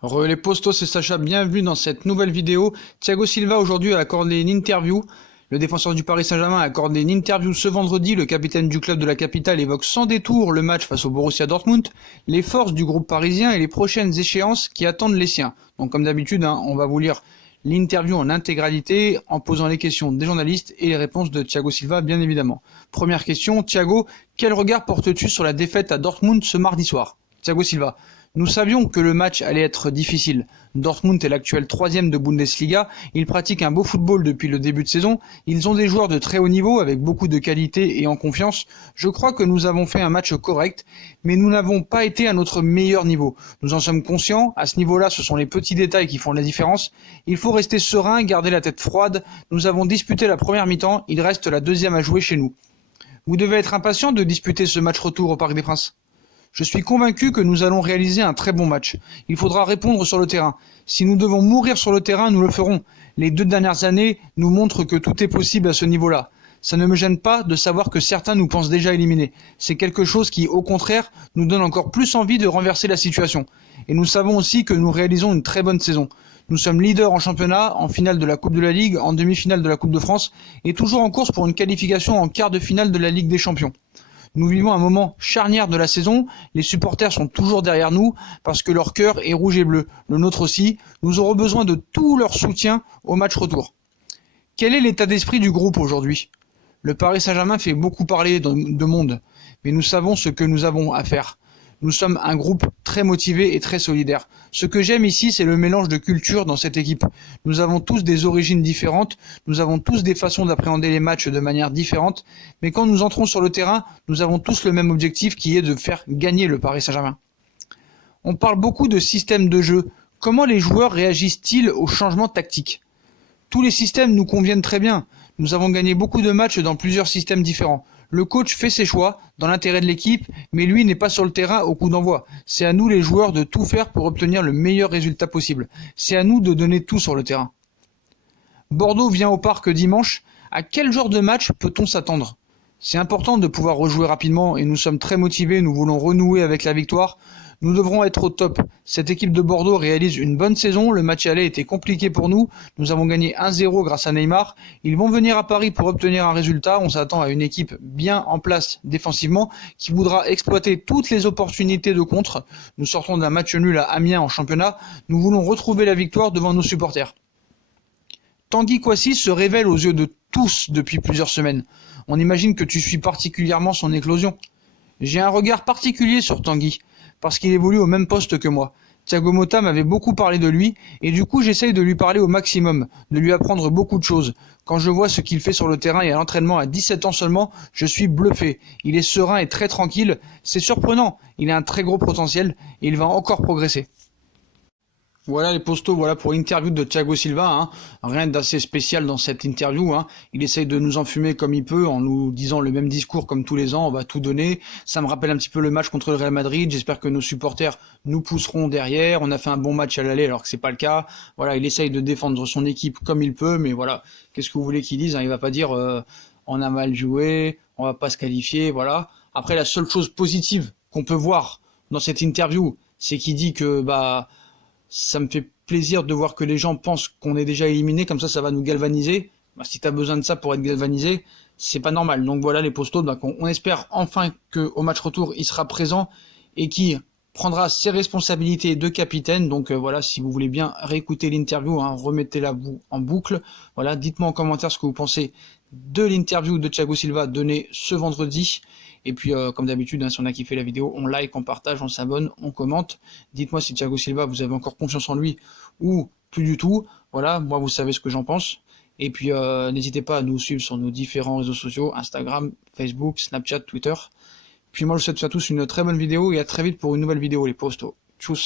Les postos, c'est Sacha, bienvenue dans cette nouvelle vidéo. Thiago Silva aujourd'hui a accordé une interview. Le défenseur du Paris Saint-Germain a accordé une interview ce vendredi. Le capitaine du club de la capitale évoque sans détour le match face au Borussia Dortmund, les forces du groupe parisien et les prochaines échéances qui attendent les siens. Donc comme d'habitude, on va vous lire l'interview en intégralité en posant les questions des journalistes et les réponses de Thiago Silva bien évidemment. Première question, Thiago, quel regard portes-tu sur la défaite à Dortmund ce mardi soir? Thiago Silva. Nous savions que le match allait être difficile. Dortmund est l'actuel 3e de Bundesliga, ils pratiquent un beau football depuis le début de saison, ils ont des joueurs de très haut niveau avec beaucoup de qualité et en confiance. Je crois que nous avons fait un match correct, mais nous n'avons pas été à notre meilleur niveau. Nous en sommes conscients, à ce niveau-là ce sont les petits détails qui font la différence. Il faut rester serein, garder la tête froide. Nous avons disputé la première mi-temps, il reste la deuxième à jouer chez nous. Vous devez être impatient de disputer ce match retour au Parc des Princes. Je suis convaincu que nous allons réaliser un très bon match. Il faudra répondre sur le terrain. Si nous devons mourir sur le terrain, nous le ferons. Les 2 dernières années nous montrent que tout est possible à ce niveau-là. Ça ne me gêne pas de savoir que certains nous pensent déjà éliminés. C'est quelque chose qui, au contraire, nous donne encore plus envie de renverser la situation. Et nous savons aussi que nous réalisons une très bonne saison. Nous sommes leaders en championnat, en finale de la Coupe de la Ligue, en demi-finale de la Coupe de France et toujours en course pour une qualification en quart de finale de la Ligue des Champions. Nous vivons un moment charnière de la saison, les supporters sont toujours derrière nous parce que leur cœur est rouge et bleu, le nôtre aussi. Nous aurons besoin de tout leur soutien au match retour. Quel est l'état d'esprit du groupe aujourd'hui? Le Paris Saint-Germain fait beaucoup parler de monde, mais nous savons ce que nous avons à faire. Nous sommes un groupe très motivé et très solidaire. Ce que j'aime ici, c'est le mélange de cultures dans cette équipe. Nous avons tous des origines différentes, nous avons tous des façons d'appréhender les matchs de manière différente, mais quand nous entrons sur le terrain, nous avons tous le même objectif qui est de faire gagner le Paris Saint-Germain. On parle beaucoup de système de jeu. Comment les joueurs réagissent-ils aux changements tactiques? Tous les systèmes nous conviennent très bien. Nous avons gagné beaucoup de matchs dans plusieurs systèmes différents. Le coach fait ses choix dans l'intérêt de l'équipe, mais lui n'est pas sur le terrain au coup d'envoi. C'est à nous les joueurs de tout faire pour obtenir le meilleur résultat possible. C'est à nous de donner tout sur le terrain. Bordeaux vient au parc dimanche. À quel genre de match peut-on s'attendre? C'est important de pouvoir rejouer rapidement et nous sommes très motivés, nous voulons renouer avec la victoire. Nous devrons être au top. Cette équipe de Bordeaux réalise une bonne saison, le match aller était compliqué pour nous, nous avons gagné 1-0 grâce à Neymar. Ils vont venir à Paris pour obtenir un résultat, on s'attend à une équipe bien en place défensivement, qui voudra exploiter toutes les opportunités de contre. Nous sortons d'un match nul à Amiens en championnat, nous voulons retrouver la victoire devant nos supporters. Tanguy Kouassi se révèle aux yeux de tous depuis plusieurs semaines. On imagine que tu suis particulièrement son éclosion. J'ai un regard particulier sur Tanguy, parce qu'il évolue au même poste que moi. Thiago Motta m'avait beaucoup parlé de lui, et du coup j'essaye de lui parler au maximum, de lui apprendre beaucoup de choses. Quand je vois ce qu'il fait sur le terrain et à l'entraînement à 17 ans seulement, je suis bluffé. Il est serein et très tranquille, c'est surprenant, il a un très gros potentiel, et il va encore progresser. Voilà les postos, voilà pour l'interview de Thiago Silva, Rien d'assez spécial dans cette interview, Il essaye de nous enfumer comme il peut en nous disant le même discours comme tous les ans, on va tout donner. Ça me rappelle un petit peu le match contre le Real Madrid, j'espère que nos supporters nous pousseront derrière, on a fait un bon match à l'aller alors que c'est pas le cas. Voilà, il essaye de défendre son équipe comme il peut, mais voilà, qu'est-ce que vous voulez qu'il dise, Il va pas dire on a mal joué, on va pas se qualifier, voilà. Après la seule chose positive qu'on peut voir dans cette interview, c'est qu'il dit que ça me fait plaisir de voir que les gens pensent qu'on est déjà éliminé, comme ça va nous galvaniser. Si tu as besoin de ça pour être galvanisé, c'est pas normal. Donc voilà les postos, on espère enfin qu'au match retour, il sera présent et qu'il prendra ses responsabilités de capitaine. Donc voilà, si vous voulez bien réécouter l'interview, remettez-la vous en boucle. Voilà, dites-moi en commentaire ce que vous pensez de l'interview de Thiago Silva donnée ce vendredi. Et puis comme d'habitude, si on a kiffé la vidéo, on like, on partage, on s'abonne, on commente. Dites-moi si Thiago Silva, vous avez encore confiance en lui ou plus du tout. Voilà, moi vous savez ce que j'en pense. Et puis n'hésitez pas à nous suivre sur nos différents réseaux sociaux, Instagram, Facebook, Snapchat, Twitter. Puis moi je vous souhaite à tous une très bonne vidéo et à très vite pour une nouvelle vidéo les postos. Tchuss.